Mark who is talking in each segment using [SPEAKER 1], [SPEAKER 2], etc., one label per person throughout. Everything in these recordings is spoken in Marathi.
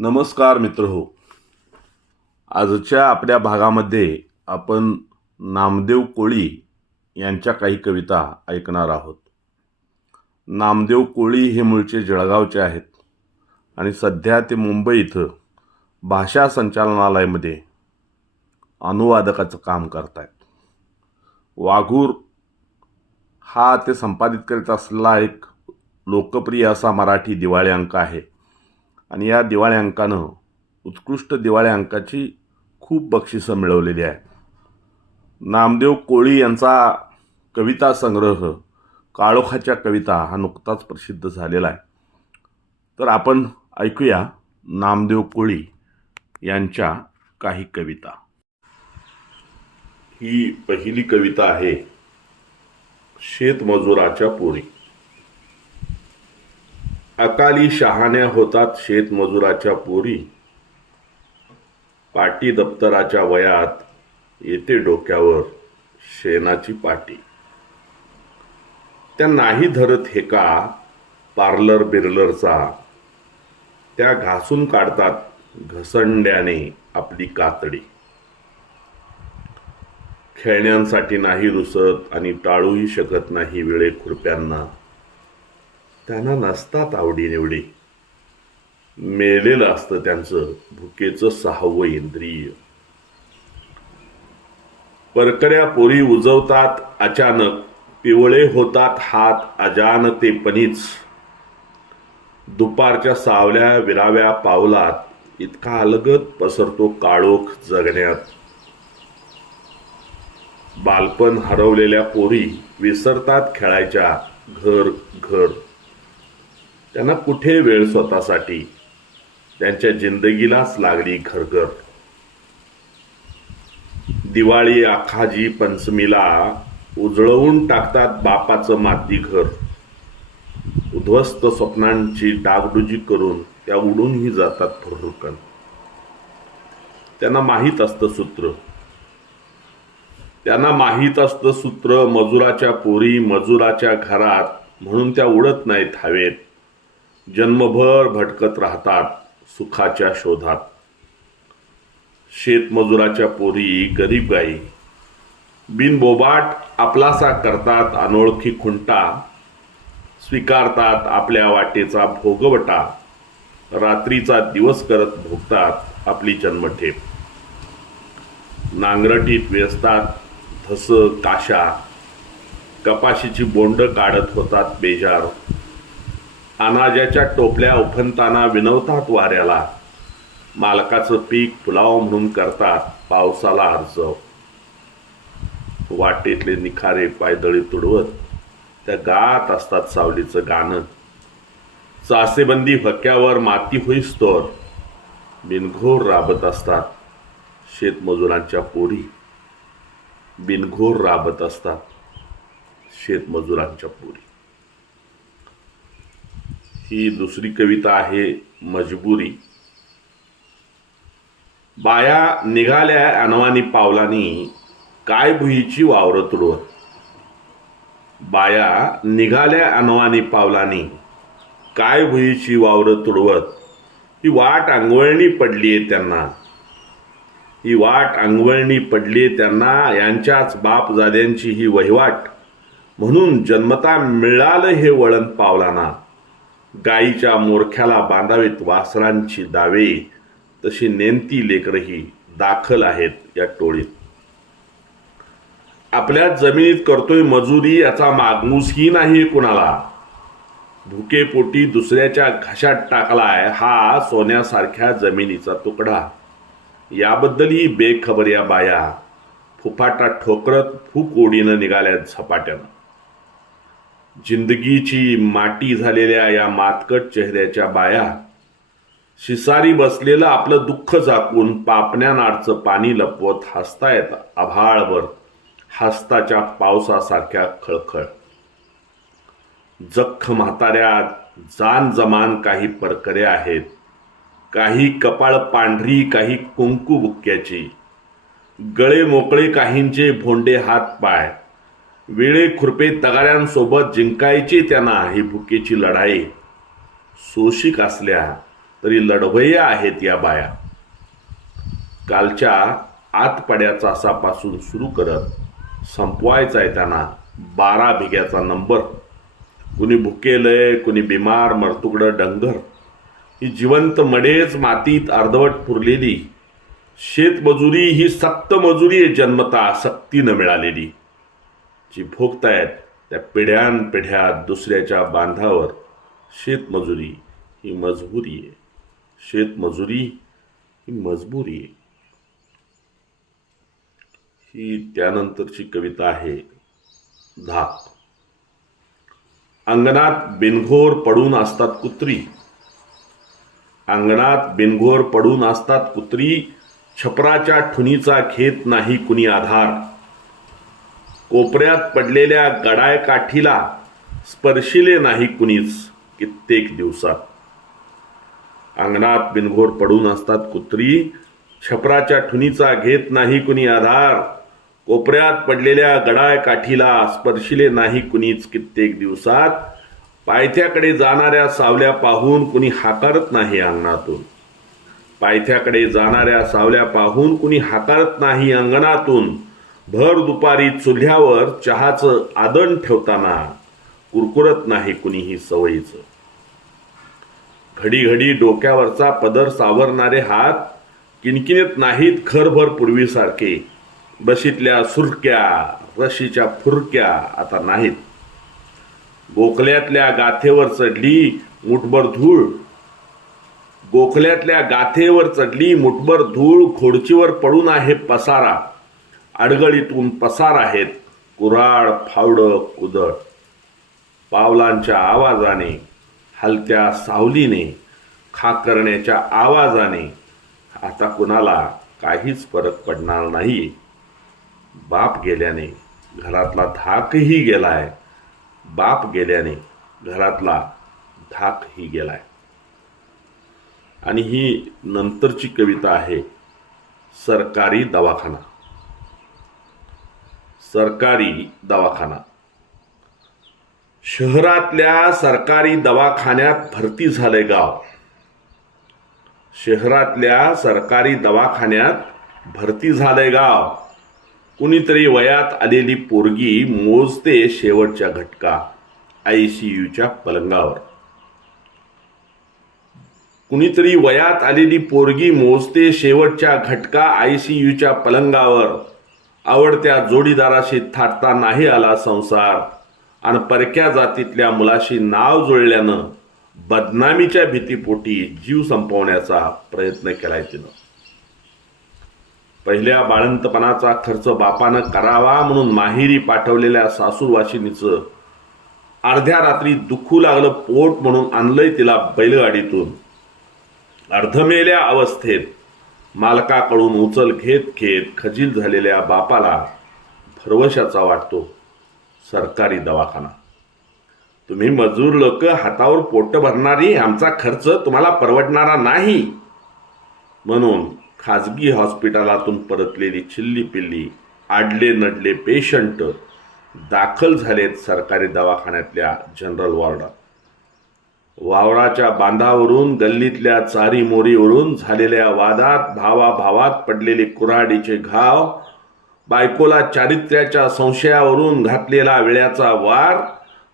[SPEAKER 1] नमस्कार मित्र हो. आजच्या आपल्या भागामध्ये आपण नामदेव कोळी यांच्या काही कविता ऐकणार आहोत. नामदेव कोळी हे मूळचे जळगावचे आहेत आणि सध्या ते मुंबई इथं भाषा संचालनालयामध्ये अनुवादकाचं काम करत आहेत वाघूर हा ते संपादित करीत असलेला एक लोकप्रिय असा मराठी दिवाळी अंक आहे. आणि या दिवाळी अंकानं उत्कृष्ट दिवाळी अंकाची खूप बक्षिसं मिळवलेली आहेत. नामदेव कोळी यांचा कविता संग्रह काळोखाच्या कविता हा नुकताच प्रसिद्ध झालेला आहे. तर आपण ऐकूया नामदेव कोळी यांच्या काही कविता. ही पहिली कविता आहे शेतमजुराच्या पोरी. अकाली शहाण्या होतात शेतमजुराच्या पोरी. पाटी दप्तराच्या वयात येते डोक्यावर शेणाची पाटी. त्या नाही धरत हे का पार्लर बिर्लरचा? त्या घासून काढतात घसंड्याने आपली कातडी. खेळण्यांसाठी नाही रुसत आणि टाळूही शकत नाही वेळे खुरप्यांना. त्यांना नसतात आवडीनिवडी. मेलेलं असतं त्यांचं भुकेचं सहावं इंद्रिय. परकऱ्या पोरी उजवतात अचानक पिवळे होतात हात अजानतेपणीच. दुपारच्या सावल्या विराव्या पावलात इतका अलगद पसरतो काळोख जगण्यात. बालपण हरवलेल्या पोरी विसरतात खेळायच्या घर घर. त्यांना कुठे वेळ स्वतःसाठी? त्यांच्या जिंदगीलाच लागली घरघर. दिवाळी आखाजी पंचमीला उजळवून टाकतात बापाचं माती घर. उद्ध्वस्त स्वप्नांची डागडुजी करून त्या उडूनही जातात फुरुकन त्यांना माहीत असतं सूत्र. त्यांना माहीत असतं सूत्र मजुराच्या पोरी मजुराच्या घरात म्हणून त्या उडत नाहीत हवेत. जन्मभर भटकत राहतात सुखाच्या शोधात. शेतमजुराच्या पोरी गरीब गाई. बिनबोबाट आपलासा करतात अनोळखी खुंटा. स्वीकारतात आपल्या वाटेचा भोगवटा. रात्रीचा दिवस करत भोगतात आपली जन्मठेप. नांगरटीत वेचतात धस काशा. कपाशीची बोंड काढत होतात बेजार. अनाजाच्या टोपल्या उफणताना विनवतात वाऱ्याला. मालकाचं पीक फुलाव म्हणून करतात पावसाला हरसव वाटेतले निखारे पायदळी तुडवत त्या गात असतात सावलीचं गाणं. चासेबंदी फक्यावर माती होईस्तोर बिनघोर राबत असतात शेतमजुरांच्या पोरी. बिनघोर राबत असतात शेतमजुरांच्या पोरी. ही दुसरी कविता आहे मजबुरी. बाया निघाल्या अनवानी पावलानी काय भुईची वावरं तुडवत? बाया निघाल्या अनवानी पावलानी काय भुईची वावरं तुडवत? ही वाट अंगवळणी पडलीये त्यांना. ही वाट अंगवळणी पडली त्यांना यांच्याच बापजाद्यांची ही वहिवाट. म्हणून जन्मता मिळालं हे वळण पावलाना. गाईच्या मोरख्याला बांधावीत वासरांची दावे तशी नेंती लेकरही दाखल आहेत या टोळीत. आपल्या जमिनीत करतोय मजुरी याचा मागमूसही नाही कुणाला. भुकेपोटी दुसऱ्याच्या घशात टाकलाय हा सोन्यासारख्या जमिनीचा तुकडा. याबद्दलही बेखबर या बाया. फुफाटा ठोकरत फूक ओढीनं निघाल्या झपाट्यानं. जिंदगीची माटी झालेल्या या मातकट चेहऱ्याच्या बाया शिसारी बसलेलं आपलं दुःख झाकून पापण्यानाडचं पाणी लपवत हसतायत आभाळवर हस्ताच्या पावसासारख्या खळखळ. जख्ख म्हाताऱ्या जान जमान काही परकरे आहेत काही कपाळ पांढरी काही कुंकू बुक्क्याची. गळे मोकळे काहींचे भोंडे हात पाय वेळे खुरपे तगाऱ्यांसोबत जिंकायची त्यांना ही भुकेची लढाई. सोशिक असल्या तरी लढवय्या आहेत या बाया. कालच्या आतपड्याचा चासापासून सुरू करत संपवायचा आहे त्यांना बारा भिग्याचा नंबर. कुणी भुकेलय कुणी बिमार मरतुकडं डंगर. ही जिवंत मडेच मातीत अर्धवट पुरलेली. शेतमजुरी ही सक्त मजुरी आहे जन्मता सक्तीनं मिळालेली. जी भोगतायत त्या पिढ्यानपिढ्या दुसऱ्याच्या बांधावर शेतमजुरी ही मजबुरी आहे. शेतमजुरी ही मजबुरी आहे. ही त्यानंतरची कविता आहे धाक अंगणात बिनघोर पडून असतात कुत्री. अंगणात बिनघोर पडून असतात कुत्री. छपराच्या ठुनीचा घेत नाही कुणी आधार. कोपऱ्यात पडलेल्या गडाय काठीला स्पर्शिले नाही कुणीच कित्येक दिवसात. अंगणात बिनघोर पडून असतात कुत्री छपराच्या ठुनीचा घेत नाही कुणी आधार. कोपऱ्यात पडलेल्या गडाय काठीला स्पर्शिले नाही कुणीच कित्येक दिवसात. पायथ्याकडे जाणाऱ्या सावल्या पाहून कुणी हाकारत नाही अंगणातून. पायथ्याकडे जाणाऱ्या सावल्या पाहून कुणी हाकारत नाही अंगणातून. भर दुपारी चुल्ह्यावर चहाचं आदण ठेवताना कुरकुरत नाही कुणीही सवयीचं. घडी घडी डोक्यावरचा पदर सावरणारे हात किणकिणत नाहीत खरभर पूर्वीसारखे. बशीतल्या सुरक्या रशीच्या फुरक्या आता नाहीत. गोखल्यातल्या गाथेवर चढली मुठभर धूळ. गोखल्यातल्या गाथेवर चढली मुठभर धूळ खोडचीवर पडून आहे पसारा. अडगळीतून पसार आहेत कुराड फावड कुदळ. पावलांच्या आवाजाने हलत्या सावलीने खाकरण्याच्या आवाजाने आता कुणाला काहीच फरक पडणार नाही. बाप गेल्याने घरातला धाकही गेलाय. बाप गेल्याने घरातला धाकही गेलाय. आणि ही नंतरची कविता आहे सरकारी दवाखाना. सरकारी दवाखाना. शहरातल्या सरकारी दवाखान्यात भरती झालंय गाव. शहरातल्या सरकारी दवाखान्यात भरती झालंय गाव. कुणीतरी वयात आलेली पोरगी मोजते शेवटच्या घटका आय सी यूच्या पलंगावर. कुणीतरी वयात आलेली पोरगी मोजते शेवटच्या घटका आय सी यूच्या पलंगावर. आवडत्या जोडीदाराशी थाटता नाही आला संसार. आणि परक्या जातीतल्या मुलाशी नाव जुळल्यानं बदनामीच्या भीतीपोटी जीव संपवण्याचा प्रयत्न केलाय तिनं. पहिल्या बाळंतपणाचा खर्च बापानं करावा म्हणून माहेरी पाठवलेल्या सासूरवाशिनीचं अर्ध्या रात्री दुखू लागलं पोट म्हणून आणलंय तिला बैलगाडीतून. अर्धमेल्या अवस्थेत मालकाकडून उचल घेत घेत खजील झालेल्या बापाला भरवशाचा वाटतो. सरकारी दवाखाना. तुम्ही मजूर लोक हातावर पोट भरणारी आमचा खर्च तुम्हाला परवडणारा नाही. म्हणून खाजगी हॉस्पिटलातून परतलेली चिल्ली पिल्ली आडले नडले पेशंट दाखल झालेत सरकारी दवाखान्यातल्या जनरल वॉर्डात. वावराच्या बांधावरून गल्लीतल्या चारी मोरीवरून झालेल्या वादात भावाभावात पडलेले कुऱ्हाडीचे घाव बायकोला चारित्र्याच्या संशयावरून घातलेला वेळ्याचा वार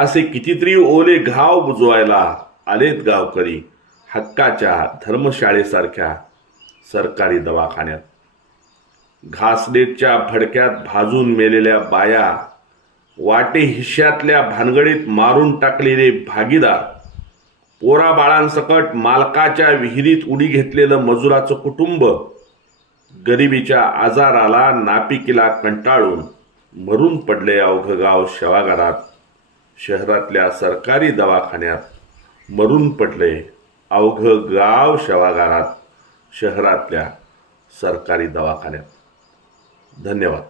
[SPEAKER 1] असे कितीतरी ओले घाव बुजवायला आलेत गावकरी हक्काच्या धर्मशाळेसारख्या सरकारी दवाखान्यात. घासलेटच्या भडक्यात भाजून मेलेल्या बाया वाटे हिश्यातल्या भानगडीत मारून टाकलेले भागीदार पोरा बाळांसकट मालकाच्या विहिरीत उडी घेतलेलं मजुराचं कुटुंब गरिबीच्या आजाराला नापिकीला कंटाळून मरून पडले अवघं गाव शवागारात. शहरातल्या सरकारी दवाखान्यात मरून पडले अवघं गाव शवागारात शहरातल्या सरकारी दवाखान्यात. धन्यवाद.